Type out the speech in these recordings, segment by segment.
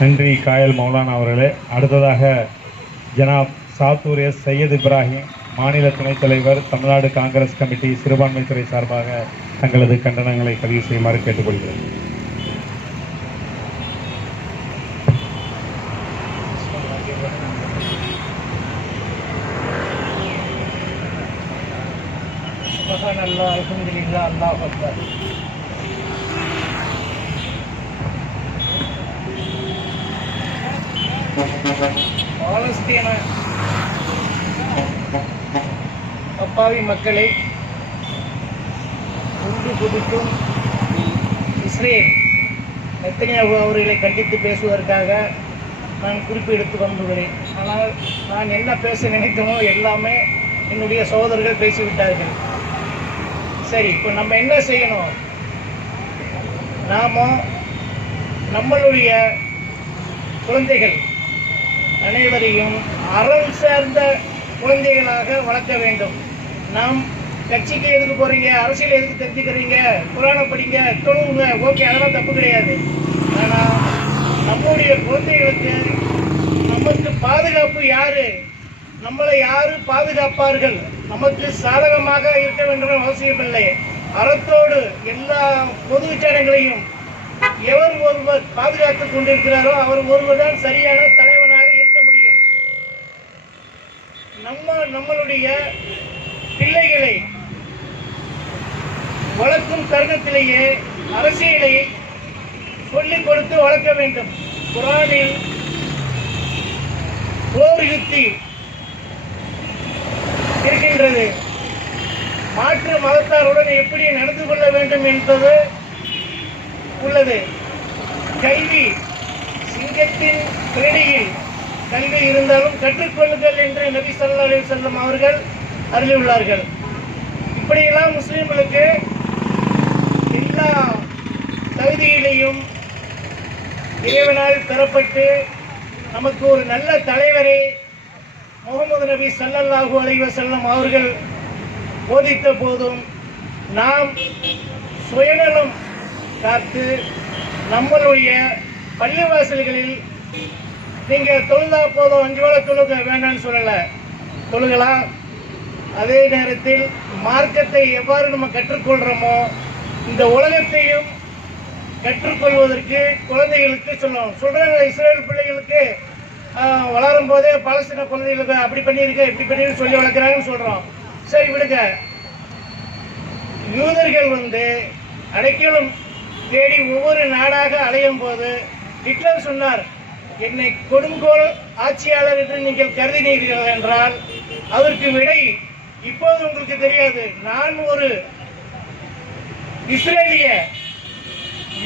நன்றி காயல் மௌலானா அவர்களே. அடுத்ததாக ஜனாப் சாத்தூர் எஸ் சையத் இப்ராஹிம், மாநில துணைத் தலைவர், தமிழ்நாடு காங்கிரஸ் கமிட்டி சிறுபான்மைத்துறை சார்பாக தங்களது கண்டனங்களை பதிவு செய்யுமாறு கேட்டுக்கொள்கிறேன். அல்ஹம்துலில்லாஹ், அல்லாஹ் அக்பர். பாலஸ்தீன அப்பாவி மக்களை உண்டு குதிக்கும் இஸ்ரேல் நெத்தன்யாஹு அவர்களை கண்டித்து பேசுவதற்காக நான் குறிப்பு எடுத்து வந்துள்ளேன். ஆனால் நான் என்ன பேச நினைத்தனோ எல்லாமே என்னுடைய சகோதரர்கள் பேசிவிட்டார்கள். சரி, இப்போ நம்ம என்ன செய்யணும்? நாம நம்மளுடைய குழந்தைகள் அனைவரையும் அறம் சார்ந்த குழந்தைகளாக வளர்க்க வேண்டும். நாம் கட்சிக்கு எதுக்கு போறீங்க, அரசியல் எதுக்கு தெரிஞ்சுக்கிறீங்க, புராணம் படிங்க, தொழுவுங்க, ஓகே, அதெல்லாம் தப்பு கிடையாது. ஆனால் நம்முடைய குழந்தைகளுக்கு நமக்கு பாதுகாப்பு யாரு, நம்மளை யாரு பாதுகாப்பார்கள், நமக்கு சாதகமாக இருக்க வேண்டும் அவசியம் இல்லை. அறத்தோடு எல்லா பொது விசாரங்களையும் எவர் ஒருவர் பாதுகாத்துக் கொண்டிருக்கிறாரோ அவர் ஒருவர் தான் சரியான தலைவனாக இருக்க முடியும். நம்மளுடைய பிள்ளைகளை வளர்க்கும் தருணத்திலேயே அரசியலை சொல்லிக் கொடுத்து வளர்க்க வேண்டும். குர்ஆனில் போர் யுத்தி இருக்கின்றது. மாற்று மதத்தாருடன் எப்படி நடந்து கொள்ள வேண்டும் என்பது உள்ளது. கல்வி சிங்கத்தின் பிடியில் கல்வி இருந்தாலும் கற்றுக்கொள்ளுங்கள் என்று நபி ஸல்லல்லாஹு அலைஹி வஸல்லம் அவர்கள் அருளியுள்ளார்கள். இப்படியெல்லாம் முஸ்லிம்களுக்கு எல்லா தகுதியிலையும் இறைவனால் பெறப்பட்டு நமக்கு ஒரு நல்ல தலைவரை முகமது நபி ஸல்லல்லாஹு அலைஹி வஸல்லம் அவர்கள் போதித்த போதும் நாம் சுயநலம் காத்து நம்மளுடைய பள்ளிவாசல்களில் நீங்க தொழுதா போதும் 5 வேளை தொழுக வேண்டாம்னு சொல்லல, தொழுகலாம். அதே நேரத்தில் மார்க்கத்தை எவ்வாறு நம்ம கற்றுக்கொள்றோமோ இந்த உலகத்தையும் கற்றுக்கொள்வதற்கு குழந்தைகளுக்கு சொல்றாங்க. இஸ்ரேல் பிள்ளைகளுக்கு வளரும் போதே பாலஸ்தீன குழந்தைகளுக்கு அப்படி பண்ணியிருக்க இப்படி பண்ணி சொல்லி வளர்க்குறாங்கன்னு சொல்றோம். சரி விடுங்க. யூதர்கள் அடைக்கலம் தேடி ஒவ்வொரு நாடாக அலையும் போது ஹிட்லர் சொன்னார், என்னை கொடுங்கோல் ஆட்சியாளர் என்று நீங்கள் கருதினீர்கள் என்றால் அதற்கு விடை இப்போது உங்களுக்கு தெரியாது. நான் ஒரு இஸ்ரேலிய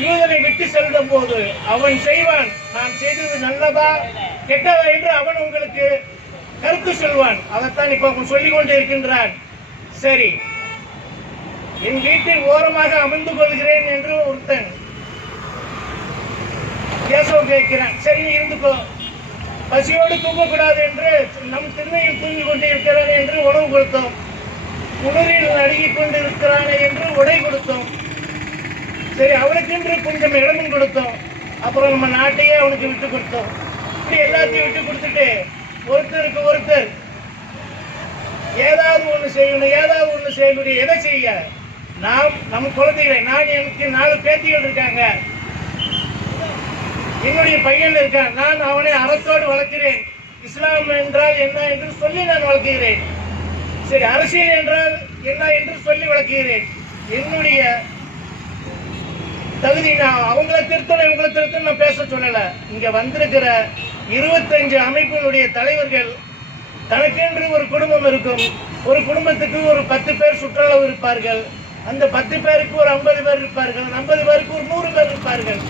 யூதனை விட்டு செல்லும் போது அவன் செய்வான், நான் செய்தது நல்லதா கெட்டதா என்று அவன் உங்களுக்கு கருத்து சொல்வான். அதைத்தான் இப்ப அவன் சொல்லிக் கொண்டு இருக்கின்றான். சரி, என் வீட்டில் ஓரமாக அமர்ந்து கொள்கிறேன் என்று ஒருத்தன் கேட்கிறான். சரி, நீ இருந்துக்கோ. பசியோடு தூங்கக்கூடாது என்று நம் திண்ணையில் தூங்கிக் கொண்டு இருக்கிறானே என்று உணவு கொடுத்தோம். குளிரில் நடுங்கிக் கொண்டு இருக்கிறானே என்று உடை கொடுத்தோம். சரி, அவனுக்கென்று கொஞ்சம் இடமும் கொடுத்தோம். அப்புறம் நம்ம நாட்டையே அவனுக்கு விட்டு கொடுத்தோம். இப்படி எல்லாத்தையும் விட்டு கொடுத்துட்டு ஒருத்தருக்கு ஒருத்தர் ஏதாவது ஒண்ணு செய்யணும், ஏதாவது ஒண்ணு செய்யணும். எதை செய்ய? நாம் நம்ம குழந்தைகளை, நான் எனக்கு 4 பேத்திகள் இருக்காங்க, என்னுடைய பையன் இருக்கான், நான் அவனை அறத்தோடு வளர்க்கிறேன். இஸ்லாம் என்றால் என்ன என்று சொல்லி நான் வளர்க்கிறேன். சரி, அரசியல் என்றால் என்ன என்று சொல்லி வளர்க்கிறேன். என்னுடைய தகுதி, நான் அவங்களை திருத்தணும் இவங்களை திருத்தணும் நான் பேச சொல்லல. இங்க வந்திருக்கிற 25 அமைப்பினுடைய தலைவர்கள் தனக்கென்று ஒரு குடும்பம் இருக்கும். ஒரு குடும்பத்துக்கு ஒரு 10 பேர் சுற்றளவு இருப்பார்கள். அந்த 10 பேருக்கு ஒரு 50 பேர் இருப்பார்கள். 50 பேருக்கு ஒரு 100 பேர் இருப்பார்கள்.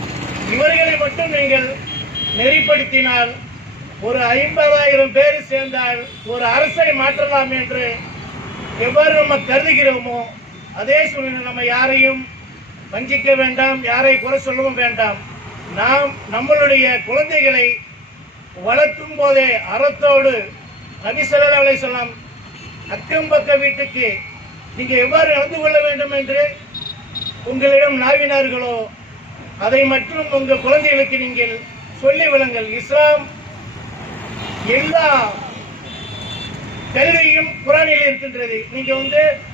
இவர்களை மட்டும் நீங்கள் நெறிப்படுத்தினால் ஒரு 50,000 பேர் சேர்ந்தால் ஒரு அரசை மாற்றலாம் என்று எவ்வாறு நம்ம கருதுகிறோமோ அதே சூழ்நிலை நம்ம யாரையும் வஞ்சிக்க வேண்டாம், யாரை குறை சொல்லவும் வேண்டாம். நாம் நம்மளுடைய குழந்தைகளை வளர்க்கும் போதே அறத்தோடு நபி ஸல்லல்லாஹு அலைஹி வஸல்லம் அக்கம் பக்க வீட்டுக்கு நீங்க எவ்வாறு நடந்து கொள்ள வேண்டும் என்று உங்களிடம் நாவினார்களோ அதை மட்டும் உங்கள் குழந்தைகளுக்கு நீங்கள் சொல்லி விளங்கள். இஸ்லாம் எல்லா கல்வியும் குரானில் இருக்கின்றது. நீங்க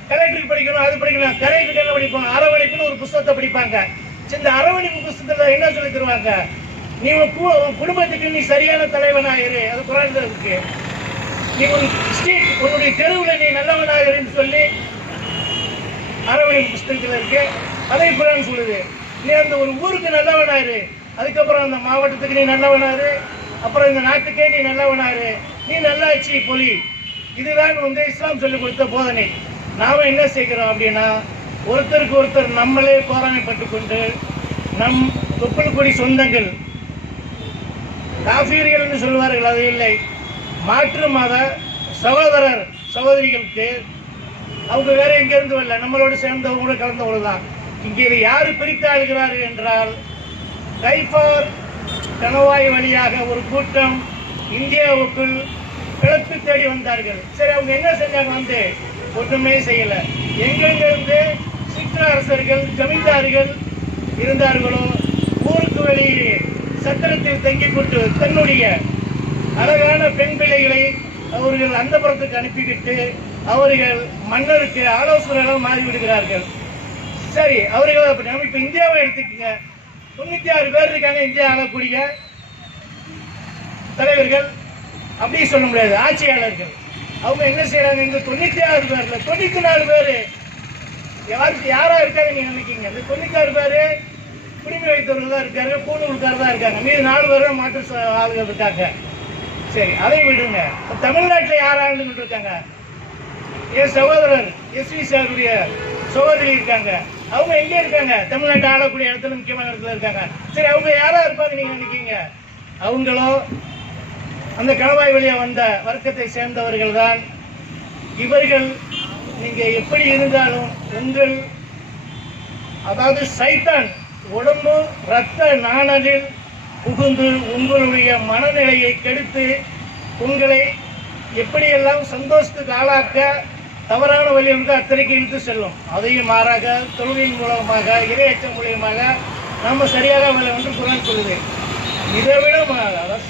கலெக்டருக்கு படிக்கணும், அது படிக்கணும், கலெக்டருக்கு என்ன படிப்பாங்க, அரவணைப்புன்னு ஒரு புத்தகத்தை படிப்பாங்க. இந்த அரவணைப்பு புத்தகத்துல என்ன சொல்லி தருவாங்க, நீ உன் குடும்பத்துக்கு நீ சரியான தலைவனாயிரு, அது குரான்ல இருக்கு. நீ உன்னுடைய தெருவில் நீ நல்லவனாயிருன்னு சொல்லி அரவணைப்பு புத்தகத்தில் இருக்கு. அதே குரான் சொல்லுது. நீ அந்த ஒரு ஊருக்கு நல்லவனாயிரு, அதுக்கப்புறம் அந்த மாவட்டத்துக்கு நீ நல்லவனாரு, அப்புறம் இந்த நாட்டுக்கே நீ நல்லவனாரு, நீ நல்லாட்சி பொலி. இதுதான் இஸ்லாம் சொல்லிக் கொடுத்த போதனை. நாம என்ன செய்கிறோம் அப்படின்னா, ஒருத்தருக்கு ஒருத்தர் நம்மளே போராமைப்பட்டு கொண்டு நம் தொப்புள் கொடி சொந்தங்கள் காஃபீர்கள் என்று சொல்வார்கள், அது இல்லை, மாற்று மத சகோதரர் சகோதரிகளுக்கு அவங்க வேற எங்கிருந்து வரல, நம்மளோடு சேர்ந்தவங்களோட கலந்தவங்க தான். இங்கே இதை யாரு பிரித்து ஆளுகிறார்கள் என்றால், கைஃபார் கணவாய் வழியாக ஒரு கூட்டம் இந்தியாவுக்குள் கிளப்பி தேடி வந்தார்கள். சரி, அவங்க என்ன செஞ்சாங்க, ஒன்றுமே செய்யல. எங்கிருந்து சிற்றரசர்கள் ஜமீன்தார்கள் இருந்தார்களோ, ஊருக்கு வெளியே சத்திரத்தில் தங்கி கொண்டு தன்னுடைய அழகான பெண் பிள்ளைகளை அவர்கள் அந்த புறத்துக்கு அனுப்பிவிட்டு அவர்கள் மன்னருக்கு ஆலோசனையாக மாறிவிடுகிறார்கள். சரி, அவர்கள் அப்படி நம்ம இப்ப இந்தியாவை எடுத்துக்கங்க, 96 பேர் இருக்காங்க இந்தியா ஆளக்கூடிய தலைவர்கள், அப்படி சொல்ல முடியாது, ஆட்சியாளர்கள். அவங்க என்ன செய்யறாங்க, இந்த 96 பேர்ல 94 பேரு யாரா இருக்காங்க நீங்க நினைக்கீங்க? இந்த 96 பேரு குடிமை வைத்தவர்கள் தான் இருக்காங்க, பூணூல்காரர் தான் இருக்காங்க, மீது 4 பேரும் மாற்று ஆளுகள் இருக்காங்க. சரி, அதை விடுங்க. தமிழ்நாட்டில் யார் ஆளுநர் இருக்காங்க? என் சகோதரர் எஸ்வி சாருடைய சகோதரி இருக்காங்க. அவங்க எங்க இருக்காங்க? தமிழ்நாட்டை ஆளக்கூடிய இடத்துல, முக்கியமான இடத்துல இருக்காங்க. சரி, அவங்க யாரா இருப்பாங்க நீங்க நினைக்கீங்க? அவங்களோ அந்த கணவாய் வழியா வந்த வர்க்கத்தை சேர்ந்தவர்கள் தான். இவர்கள் நீங்க எப்படி இருந்தாலும் உங்கள், அதாவது சைத்தான் உடம்பு ரத்த நாணலில் புகுந்து உங்களுடைய மனநிலையை கெடுத்து உங்களை எப்படியெல்லாம் சந்தோஷத்துக்கு ஆளாக்க தவறான வழியிலிருந்து அத்தனைக்கு இழுத்து செல்லும். அதையும் மாறாக தொழுகையின் மூலமாக, இறையச்சம் மூலியமாக நம்ம சரியாக அவளை குரான் சொல்லுது. இதை விட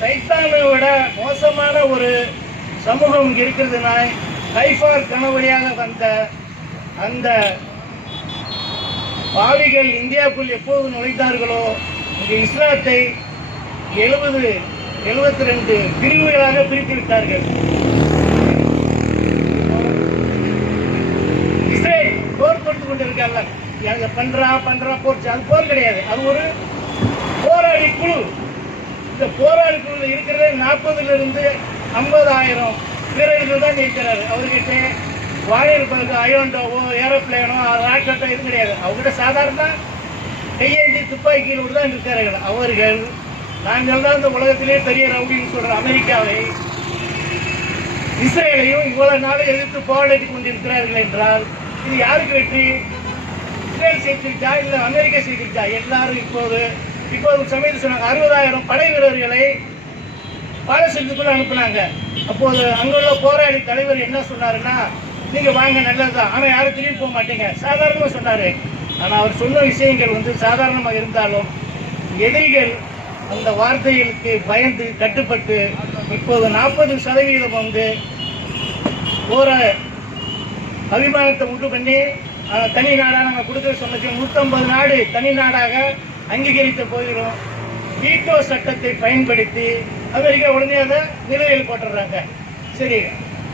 சைத்தானை விட மோசமான ஒரு சமூகம் இங்க இருக்கிறதுனா, கைஃபார் கணவழியாக வந்த அந்த பாவிகள் இந்தியாவுக்குள் எப்போது நுழைந்தார்களோ, இங்கு இஸ்லாத்தை 72 பிரிவுகளாக பிரித்து விட்டார்கள். இஸ்ரேல் போர் கொடுத்து கொண்டிருக்காங்க, பண்றா போர், அது போர் கிடையாது, அது ஒரு போராளி குழு. இந்த போராளி குழு இருக்கிறது 40,000 to 50,000 வீரர்கள் தான் இருக்கிறாரு. அவர்கிட்ட வாழைப்பதற்கு அயோண்டோவோ ஏரோப்ளேனோ ராக்கெட்டோ இது கிடையாது. அவங்ககிட்ட சாதாரண கையேந்தி துப்பாக்கிகளோடு தான் இருக்கிறார்கள். அவர்கள் நாங்கள் தான் இந்த உலகத்திலே பெரிய ரவுடின்னு சொல்ற அமெரிக்காவை, இஸ்ரேலையும் இவ்வளவு நாளும் எதிர்த்து போராடி கொண்டிருக்கிறார்கள் என்றால் இது யாருக்கு வெற்றி? இஸ்ரேல் செய்திருக்கா இல்ல அமெரிக்கா செய்திருக்கா? எல்லாரும் இப்போது சமயத்தில் சொன்னாங்க 60,000 படை வீரர்களை பாலஸ்தீனத்துக்குள்ள அனுப்புனாங்க. அப்போது அங்குள்ள போராளி தலைவர் என்ன சொன்னாருன்னா, நீங்க வாங்க நல்லதுதான், ஆனா யாரும் திரும்பி போக மாட்டீங்க சாதாரணமா சொன்னாரு. ஆனா அவர் சொன்ன விஷயங்கள் சாதாரணமாக இருந்தாலும் எதிரிகள் அந்த வார்த்தைகளுக்கு பயந்து கட்டுப்பட்டு இப்போது 40% போற அபிமானத்தை உண்டு பண்ணி தனி நாடாக நாங்கள் கொடுக்க சொன்னது 150 நாடு தனி நாடாக அங்கீகரித்த போதிலும் வீட்டோ சட்டத்தை பயன்படுத்தி அமெரிக்கா உடனே அதை நிலையில் போட்டுறாங்க. சரி,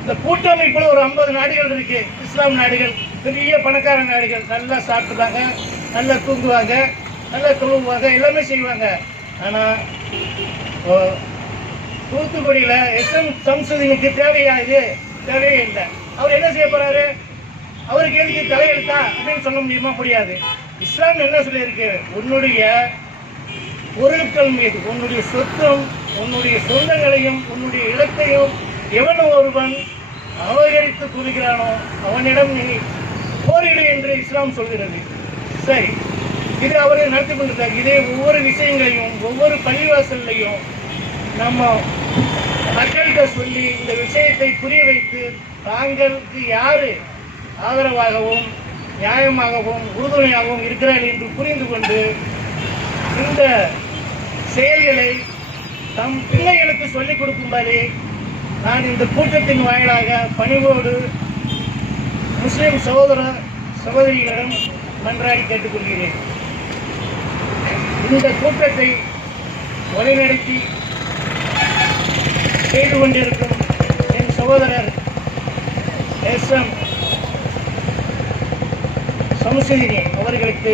இந்த கூட்டமைப்புல ஒரு 50 நாடுகள் இருக்கு, இஸ்லாம் நாடுகள், பெரிய பணக்கார நாடுகள், நல்லா சாப்பிடுவாங்க, நல்லா தூங்குவாங்க, நல்லா தொழுவாங்க, எல்லாமே செய்வாங்க. ஆனா தூத்துக்குடியில எஸ்எம் சம்சுதீனுக்கு தேவையா? இது தேவையே இல்லை. அவர் என்ன செய்ய போறாரு? அவருக்கு எதுக்கு தலையெழுத்தா அப்படின்னு சொல்ல முடியுமா? முடியாது. இஸ்லாம் என்ன சொல்லியிருக்கு? உன்னுடைய பொருட்கள் மீது, உன்னுடைய சொத்தும் உன்னுடைய சொந்தங்களையும் உன்னுடைய இடத்தையும் எவன் ஒருவன் அபகரித்து கூறுகிறானோ அவனிடம் நீ போரிடு என்று இஸ்லாம் சொல்கிறது. சரி, இது அவரை நடத்தி கொண்டிருக்கார். இதே ஒவ்வொரு விஷயங்களையும் ஒவ்வொரு பள்ளிவாசல்லையும் நம்ம மக்கள்கிட்ட சொல்லி இந்த விஷயத்தை புரிய வைத்து தாங்களுக்கு யாரு ஆதரவாகவும் நியாயமாகவும் உறுதுணையாகவும் இருக்கிறார்கள் என்று புரிந்து கொண்டு இந்த செயல்களை தம் பிள்ளைகளுக்கு சொல்லிக் கொடுக்கும்படி நான் இந்த கூட்டத்தின் வாயிலாக பணிவோடு முஸ்லிம் சகோதர சகோதரிகளிடம் மன்றாடி கேட்டுக்கொள்கிறேன். இந்த கூட்டத்தை வழிநடத்தி செய்து கொண்டிருக்கும் என் சகோதரர் SM சமுசீனி அவர்களுக்கு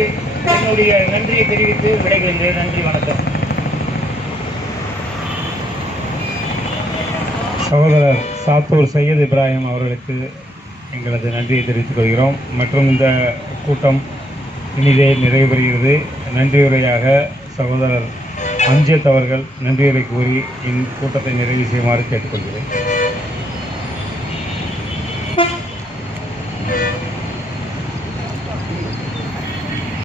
என்னுடைய நன்றியை தெரிவித்து விடைபெறுகிறேன். நன்றி, வணக்கம். சகோதரர் சாத்தூர் சையத் இப்ராஹிம் அவர்களுக்கு எங்களது நன்றியை தெரிவித்துக் கொள்கிறோம். மற்றும் இந்த கூட்டம் இனிதே நிறைவு பெறுகிறது. நன்றியுரையாக சகோதரர் அம்ஜத் அவர்கள் நன்றியுரை கூறி இக்கூட்டத்தை நிறைவு செய்யுமாறு கேட்டுக்கொள்கிறேன்.